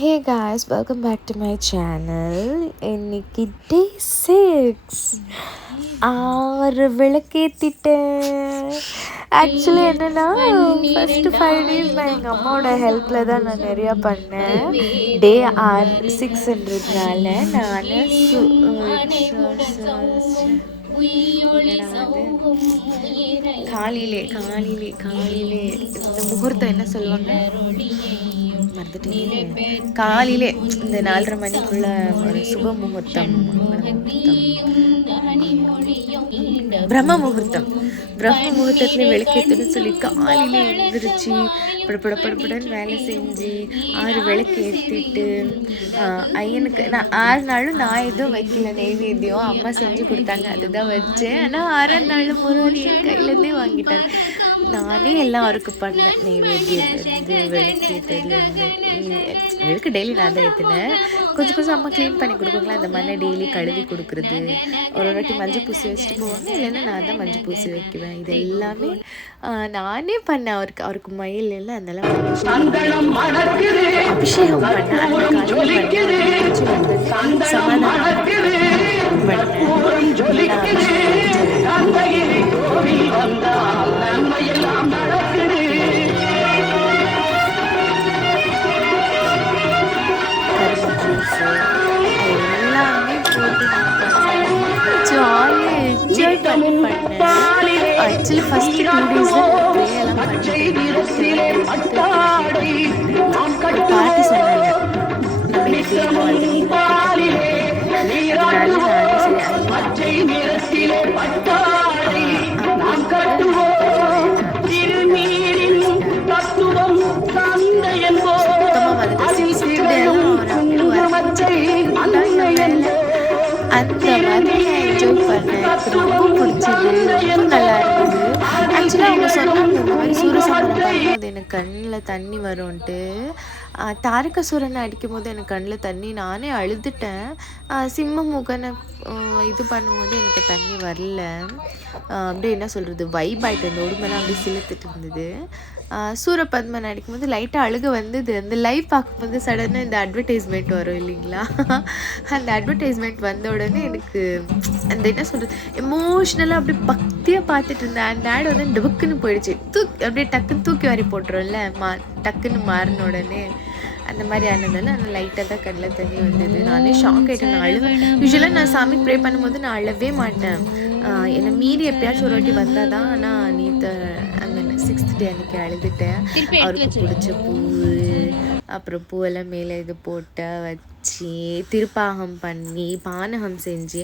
Hey guys, welcome back to my channel. இன்னைக்கு day 6 6 விளக்கேற்றிட்டேன். Actually என்னென்னா ஃபஸ்ட்டு 5 days நான் எங்கள் அம்மாவோட ஹெல்ப்பில் தான் நான் நிறையா பண்ணேன். டே 6ன்றதுனால நான் காலையிலே இந்த முகூர்த்தம் என்ன சொல்லுவாங்க மறந்துட்டேன். காலையிலே இந்த 4:30 மணிக்குள்ள ஒரு சுப முகூர்த்தம், பிரம்ம முகூர்த்தத்துல விளக்கேற்றணும்னு சொல்லி காலையிலே எழுந்திரிச்சு படப்படன்னு வேலை செஞ்சு 6 விளக்கு ஏற்றிட்டு ஐயனுக்கு நான் 6 நாளும் நான் எதுவும் வைக்கல, நெய்வேத்தியம் அம்மா செஞ்சு கொடுத்தாங்க, அதுதான் வச்சேன். ஆனால் 6ஆம் நாள் முருகன் என் கையிலேருந்தே வாங்கிட்டாங்க. நானே எல்லாம் அவருக்கு பண்ணேன். நெய்வேத்தியத்துலேருந்து விளக்கேற்றதுலேருந்து விளக்கு டெய்லி நான் தான் ஏற்றினேன். கொஞ்சம் அம்மா க்ளீன் பண்ணி கொடுப்பாங்களா, அந்த மண்ணை டெய்லி கழுவி கொடுக்குறது, ஒரு வாட்டி மஞ்சள் பூசி வச்சுட்டு போவாங்க, இல்லைன்னா நான் தான் மஞ்சள் பூசி வைக்குவேன். இது எல்லாமே நானே பண்ணேன். அவருக்கு மயில் இல்லை, அதெல்லாம் அபிஷேகம் பண்ணேன். சமாதானம் எல்லாமே போட்டு ஜாலியாக என்ஜாய் பண்ணேன். ஆக்சுவலி ஃபஸ்ட்டு 2 days எல்லாம் பாட்டி சொன்னாங்க அந்த மாதிரி என்ஜாய் பண்ணேன். ரொம்ப பிடிச்சது, ரொம்ப நல்லா இருந்தது. ஆக்சுவலாக அவங்க சொன்னாங்க இந்த மாதிரி சூரசம்ஹாரம் பண்ணும்போது எனக்கு கண்ணில் தண்ணி வரும்ன்ட்டு. தாரகாசுரனை அடிக்கும் போது எனக்கு கண்ணில் தண்ணி, நானே அழுதுட்டேன். சிம்மமுகனை இது பண்ணும்போது எனக்கு தண்ணி வரல. அப்படியே என்ன சொல்கிறது, வைப் ஆகிட்டு இருந்த உடம்பெல்லாம் அப்படியே சிலுத்துட்டு இருந்தது. சூரபத்மன் அடிக்கும்போது லைட்டாக அழுக வந்தது. அந்த லைவ் பார்க்கும்போது சடனாக இந்த அட்வர்டைஸ்மெண்ட் வரும் இல்லைங்களா, அந்த அட்வர்டைஸ்மெண்ட் வந்த உடனே எனக்கு அந்த என்ன சொல்கிறது, எமோஷ்னலாக அப்படியே பக்தியாக பார்த்துட்டு இருந்தேன். அந்த ஆட் வந்து டபுக்குன்னு போயிடுச்சு. அப்படியே டக்குன்னு தூக்கி வாரி போட்டுரும்ல, டக்குன்னு மாறின உடனே அந்த மாதிரி ஆனதால அந்த லைட்டாக தான் கண்ணில் தண்ணி வந்தது. நானே ஷாக் ஆகிட்டேன். நான் அழுவேன். யூஸ்வலாக நான் சாமி ப்ரே பண்ணும்போது நான் அழவே மாட்டேன். என்னை மீறி எப்பயாச்சும் ஒரு வாட்டி வந்தால் தான். ஆனால் நேற்று அந்த 6th day அன்றைக்கி அழுதுட்டேன். அவருக்கு பிடிச்ச பூ, அப்புறம் பூவெல்லாம் மேலே இது போட்டு வச்சு திருப்பாகம் பண்ணி பானகம் செஞ்சு